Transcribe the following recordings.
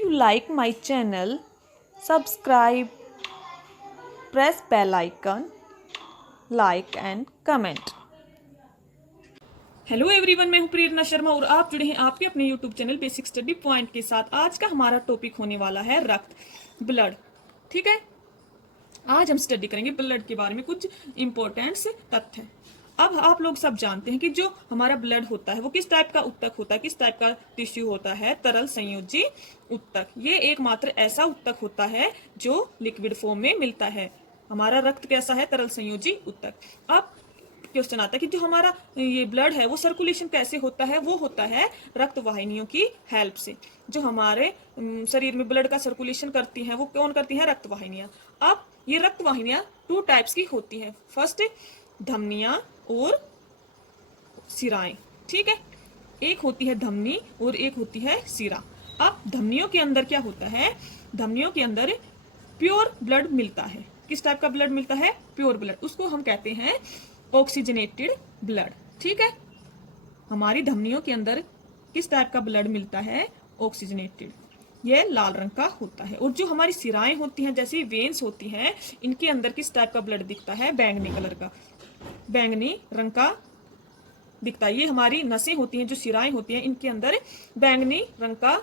you like my channel, subscribe, press bell icon, like and comment. Hello everyone, मैं हूं प्रेरणा शर्मा और आप जुड़े हैं आपके अपने YouTube channel basic study point के साथ। आज का हमारा टॉपिक होने वाला है रक्त, ब्लड। ठीक है, आज हम स्टडी करेंगे ब्लड के बारे में कुछ इंपॉर्टेंट तथ्य। अब आप लोग सब जानते हैं कि जो हमारा ब्लड होता है वो किस टाइप का उत्तक होता है, किस टाइप का टिश्यू होता है, तरल संयोजी उत्तक। ये एकमात्र ऐसा उत्तक होता है जो लिक्विड फॉर्म में मिलता है। हमारा रक्त कैसा है? तरल संयोजी उत्तक। अब क्वेश्चन आता है कि जो हमारा ये ब्लड है वो सर्कुलेशन कैसे होता है? वो होता है रक्त वाहिनियों की हेल्प से। जो हमारे शरीर में ब्लड का सर्कुलेशन करती हैं वो कौन करती हैं? रक्त वाहिनियां। अब ये रक्त वाहिनियां टू टाइप्स की होती हैं। फर्स्ट धमनियां और सिराएं। ठीक है, एक होती है धमनी और एक होती है सिरा। अब धमनियों के अंदर क्या होता है? धमनियों के अंदर प्योर ब्लड मिलता है। किस टाइप का ब्लड मिलता है? Pure blood. उसको हम कहते हैं ऑक्सीजनेटेड ब्लड। ठीक है, हमारी धमनियों के अंदर किस टाइप का ब्लड मिलता है? ऑक्सीजनेटेड। ये लाल रंग का होता है। और जो हमारी सिराएं होती हैं, जैसे वेन्स होती हैं, इनके अंदर किस टाइप का ब्लड दिखता है? बैंगनी कलर का, बैंगनी रंग का दिखता है। ये हमारी नसें होती हैं, जो सिराएं होती हैं, इनके अंदर बैंगनी रंग का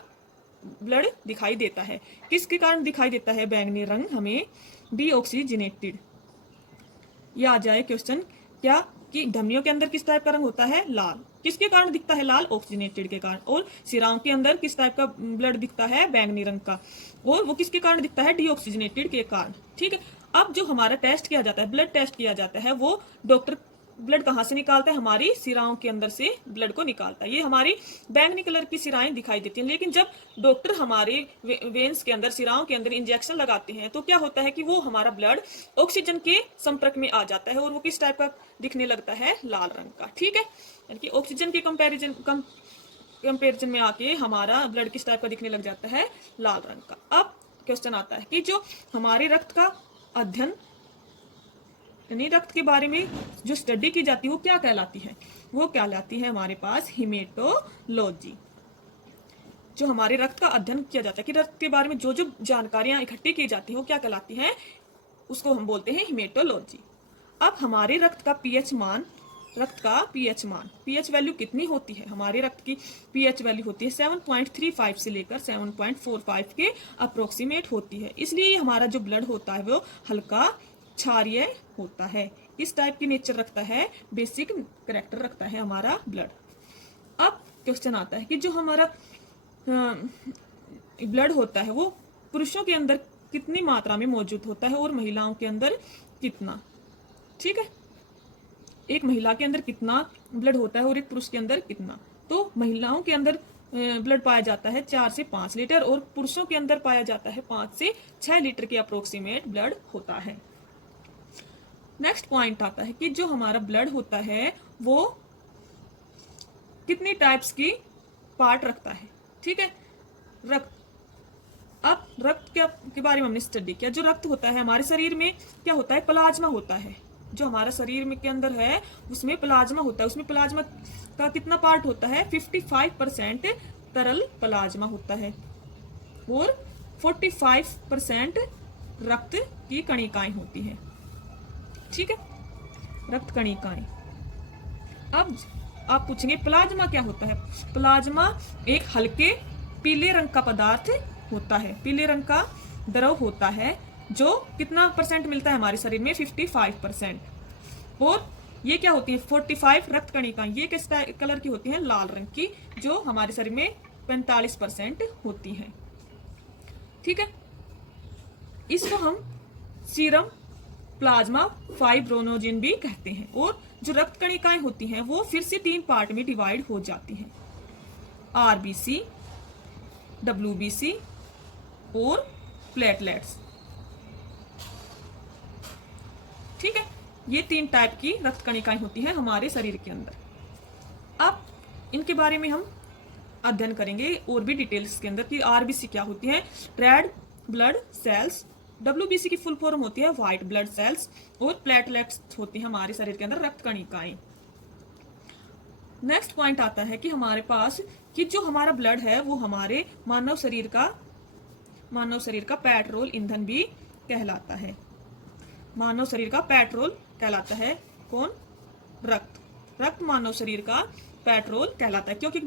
ब्लड दिखाई देता है। किसके कारण दिखाई देता है बैंगनी रंग? हमें डीऑक्सीजनेटेड। ये आ जाए क्वेश्चन क्या कि धमनियों के अंदर किस टाइप का रंग होता है? लाल। किसके कारण दिखता है लाल? ऑक्सीजनेटेड के कारण। और सिराओं के अंदर किस टाइप का ब्लड दिखता है? बैंगनी रंग का। और वो किसके कारण दिखता है? डीऑक्सीजनेटेड के कारण। ठीक है, अब जो हमारा टेस्ट किया जाता है, ब्लड टेस्ट किया जाता है, वो डॉक्टर ब्लड कहाँ से निकालता है? हमारी सिराओं के अंदर से ब्लड को निकालता है। ये हमारी बैंगनी कलर की सिराएं दिखाई देती हैं। लेकिन जब डॉक्टर हमारे वेन्स के अंदर, सिराओं के अंदर इंजेक्शन लगाते हैं तो क्या होता है कि वो हमारा ब्लड ऑक्सीजन के संपर्क में आ जाता है और वो किस टाइप का दिखने लगता है? लाल रंग का। ठीक है, यानी कि ऑक्सीजन के कंपेरिजन में आके हमारा ब्लड किस टाइप का दिखने लग जाता है? लाल रंग का। अब क्वेश्चन आता है कि जो हमारे रक्त का अध्ययन, यानी रक्त के बारे में जो स्टडी की जाती है वो क्या कहलाती है? वो कहलाती है हमारे पास हीमेटोलॉजी। जो हमारे रक्त का अध्ययन किया जाता है कि रक्त के बारे में जो जो जानकारियां इकट्ठी की जाती हैं वो क्या कहलाती हैं? उसको हम बोलते हैं हीमेटोलॉजी। अब हमारे रक्त का पीएच मान, रक्त का पीएच मान, पीएच वैल्यू कितनी होती है? हमारे रक्त की पीएच वैल्यू होती है 7.35 से लेकर 7.45 के अप्रोक्सीमेट होती है। इसलिए हमारा जो ब्लड होता है वो हल्का क्षारीय होता है। इस टाइप की नेचर रखता है, बेसिक कैरेक्टर रखता है हमारा ब्लड। अब क्वेश्चन आता है कि जो हमारा ब्लड होता है वो पुरुषों के अंदर कितनी मात्रा में मौजूद होता है और महिलाओं के अंदर कितना? ठीक है, एक महिला के अंदर कितना ब्लड होता है और एक पुरुष के अंदर कितना? तो महिलाओं के अंदर ब्लड पाया जाता है 4 से 5 लीटर और पुरुषों के अंदर पाया जाता है 5 से 6 लीटर के अप्रोक्सीमेट ब्लड होता है। नेक्स्ट पॉइंट आता है कि जो हमारा ब्लड होता है वो कितनी टाइप्स की पार्ट रखता है। ठीक है, रक्त। अब रक्त के बारे में हमने स्टडी किया। जो रक्त होता है हमारे शरीर में क्या होता है? प्लाज्मा होता है। जो हमारा शरीर में के अंदर है उसमें प्लाज्मा होता है। उसमें प्लाज्मा का कितना पार्ट होता है? 55% तरल प्लाज्मा होता है और 45% रक्त की कणिकाएं होती हैं। ठीक है, रक्त कणिकाएं। अब आप पूछेंगे प्लाज्मा क्या होता है? प्लाज्मा एक हल्के पीले रंग का पदार्थ होता है, पीले रंग का द्रव होता है, जो कितना परसेंट मिलता है हमारे शरीर में? 55%। और ये क्या होती है? 45 रक्त कणिकाएं। ये किस कलर की होती हैं? लाल रंग की, जो हमारे शरीर में 45% होती हैं। ठीक है, इसको हम सीरम प्लाज्मा फाइब्रोनोजेन भी कहते हैं। और जो रक्त कणिकाएं होती हैं वो फिर से 3 पार्ट में डिवाइड हो जाती हैं, आरबीसी, डब्ल्यूबीसी और प्लेटलेट्स। ठीक है, ये 3 टाइप की रक्त कणिकाएं होती हैं हमारे शरीर के अंदर। अब इनके बारे में हम अध्ययन करेंगे और भी डिटेल्स के अंदर कि आरबीसी क्या होती है, रेड ब्लड सेल्स। डब्ल्यूबीसी की फुल फॉर्म होती है व्हाइट ब्लड सेल्स। और प्लेटलेट्स होती है हमारे शरीर के अंदर रक्त कणिकाएं। नेक्स्ट पॉइंट आता है कि हमारे पास कि जो हमारा ब्लड है वो हमारे मानव शरीर का मानव शरीर का पेट्रोल ईंधन भी कहलाता है। मानव शरीर का पेट्रोल कहलाता है कौन? रक्त। रक्त मानव शरीर का पेट्रोल कहलाता है, क्योंकि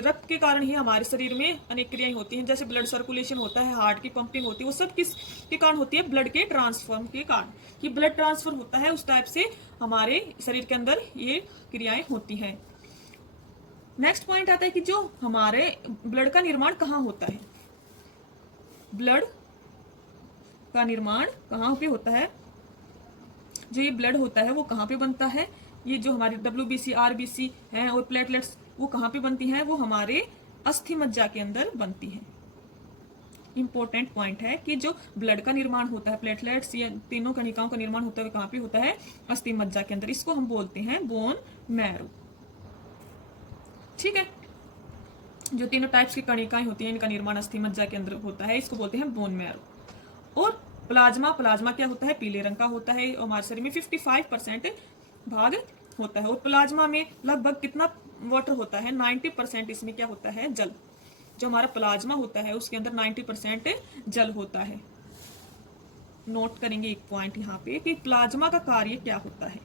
रक्त के कारण ही हमारे शरीर में अनेक क्रियाएं होती हैं, जैसे ब्लड सर्कुलेशन होता है, हार्ट की पंपिंग होती है, वो सब किस के कारण होती है? ब्लड के ट्रांसफॉर्म के कारण। कि ब्लड ट्रांसफर होता है, उस टाइप से हमारे शरीर के अंदर ये क्रियाएं होती हैं। नेक्स्ट पॉइंट आता है कि जो हमारे ब्लड का निर्माण कहाँ होता है? ब्लड का निर्माण कहाँ पे होता है? जो ये ब्लड होता है वो कहाँ पे बनता है? ये जो हमारे WBC, RBC हैं और प्लेटलेट्स वो कहाँ पे बनती हैं? वो हमारे अस्थि मज्जा के अंदर बनती हैं। इंपॉर्टेंट पॉइंट है कि जो ब्लड का निर्माण होता है, प्लेटलेट्स या तीनों कणिकाओं का निर्माण होता है, कहाँ पे होता है? अस्थि मज्जा के अंदर। इसको हम बोलते हैं बोन मैरो। ठीक है, जो तीनों टाइप्स की कणिकाएं होती हैं इनका निर्माण अस्थि मज्जा के अंदर होता है, इसको बोलते हैं बोन मैरो। और प्लाज्मा, प्लाज्मा क्या होता है? पीले रंग का होता है। हमारे शरीर में 55% भाग होता है, और प्लाज्मा में लगभग कितना वाटर होता है? 90% इसमें क्या होता है? जल। जो हमारा प्लाज्मा होता है उसके अंदर 90% जल होता है। नोट करेंगे एक पॉइंट यहाँ पे कि प्लाज्मा का कार्य क्या होता है।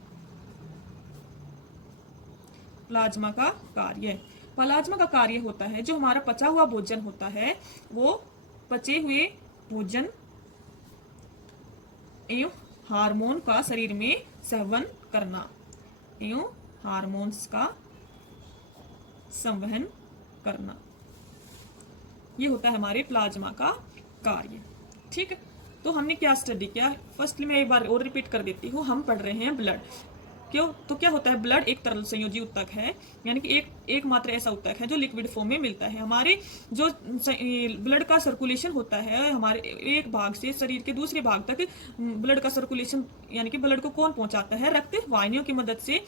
प्लाज्मा का कार्य, प्लाज्मा का कार्य होता है जो हमारा पचा हुआ भोजन होता है, वो पचे हुए भोजन एवं हार्मोन का शरीर में संवहन करना, एवं हार्मोन्स का संवहन करना, ये होता है हमारे प्लाज्मा का कार्य। ठीक है, तो हमने क्या स्टडी किया? फर्स्टली मैं एक बार और रिपीट कर देती हूँ। हम पढ़ रहे हैं ब्लड। क्यों? तो क्या होता है? ब्लड एक तरल संयोजी ऊतक है, यानी कि एक मात्र ऐसा ऊतक है जो लिक्विड फॉर्म में मिलता है। हमारे जो ब्लड का सर्कुलेशन होता है, हमारे एक भाग से शरीर के दूसरे भाग तक ब्लड का सर्कुलेशन, यानी कि ब्लड को कौन पहुंचाता है? रक्त वाहिनियों की मदद से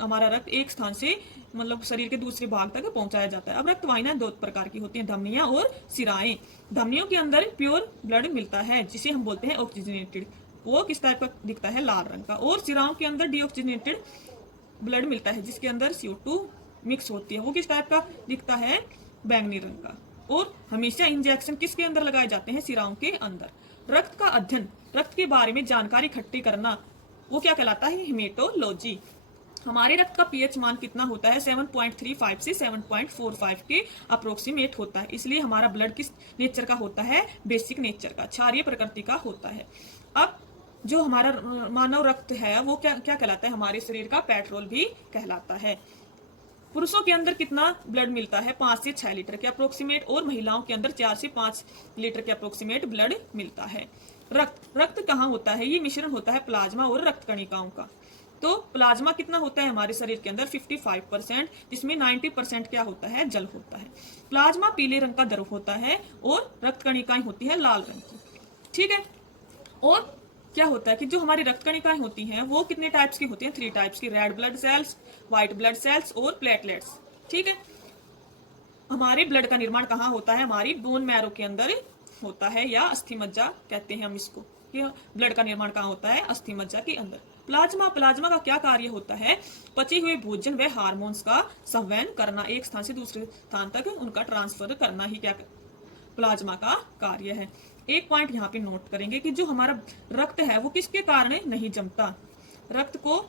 हमारा रक्त एक स्थान से मतलब शरीर के दूसरे भाग तक पहुंचाया जाता है। अब रक्त वाहिनियां दो प्रकार की होती हैं, धमनियां और सिराएं। धमनियों के अंदर प्योर ब्लड मिलता है जिसे हम बोलते हैं ऑक्सीजनेटेड, वो किस टाइप का दिखता है? लाल रंग का। और सिराओं के अंदर डीऑक्सीजनेटेड ब्लड मिलता है जिसके अंदर CO2 मिक्स होती है, वो किस टाइप का दिखता है? बैंगनी रंग का। और हमेशा इंजेक्शन किसके अंदर लगाए जाते हैं? सिराओं के अंदर। रक्त का अध्ययन, रक्त के बारे में जानकारी इकट्ठी करना, वो क्या कहलाता है? हेमेटोलॉजी। हमारे रक्त का pH मान कितना होता है? 7.35 से 7.45 के अप्रोक्सीमेट होता है। इसलिए हमारा ब्लड किस नेचर का होता है? बेसिक नेचर का, क्षारीय प्रकृति का होता है। अब जो हमारा मानव रक्त है वो क्या कहलाता है? हमारे शरीर का पेट्रोल भी कहलाता है। पुरुषों के अंदर कितना ब्लड मिलता है? 5 से 6 लीटर के अप्रोक्सीमेट, और महिलाओं के अंदर 4 से 5 लीटर के अप्रोक्सीमेट ब्लड मिलता है। रक्त कहाँ होता है? ये मिश्रण होता है प्लाज्मा और रक्त कणिकाओं का। तो प्लाज्मा कितना होता है हमारे शरीर के अंदर? 55%, जिसमें 90% क्या होता है? जल होता है। प्लाज्मा पीले रंग का द्रव होता है और रक्त कणिकाएं होती है लाल रंग की। ठीक है, और क्या होता है कि जो हमारी रक्त कणिकाएं होती हैं वो कितने टाइप्स की होती हैं? 3 टाइप्स की, red blood cells, white blood cells और प्लेटलेट्स। ठीक है, हमारे ब्लड का निर्माण कहाँ होता है? हमारी बोन मैरो के अंदर होता है, या अस्थि मज्जा कहते हैं हम इसको। ब्लड का निर्माण कहाँ होता है? अस्थि मज्जा के अंदर। प्लाज्मा का क्या कार्य होता है? पचे हुए भोजन व हार्मोन्स का संवहन करना, एक स्थान से दूसरे स्थान तक उनका ट्रांसफर करना ही क्या प्लाज्मा का कार्य है। एक पॉइंट यहाँ पे नोट करेंगे कि जो हमारा रक्त है वो किसके कारण नहीं जमता? रक्त को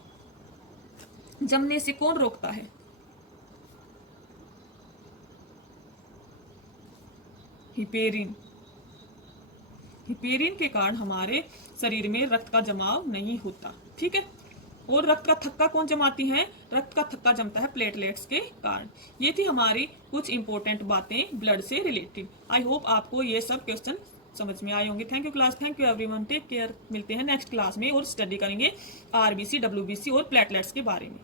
जमने से कौन रोकता है? हिपेरिन। हिपेरिन के कारण हमारे शरीर में रक्त का जमाव नहीं होता। ठीक है, और रक्त का थक्का कौन जमाती है? रक्त का थक्का जमता है प्लेटलेट्स के कारण। ये थी हमारी कुछ इंपॉर्टेंट बातें ब्लड से रिलेटेड। आई होप आपको ये सब क्वेश्चन समझ में आए होंगे। Thank you class, thank you everyone, take care. मिलते हैं नेक्स्ट क्लास में और स्टडी करेंगे RBC, WBC और प्लेटलेट्स के बारे में।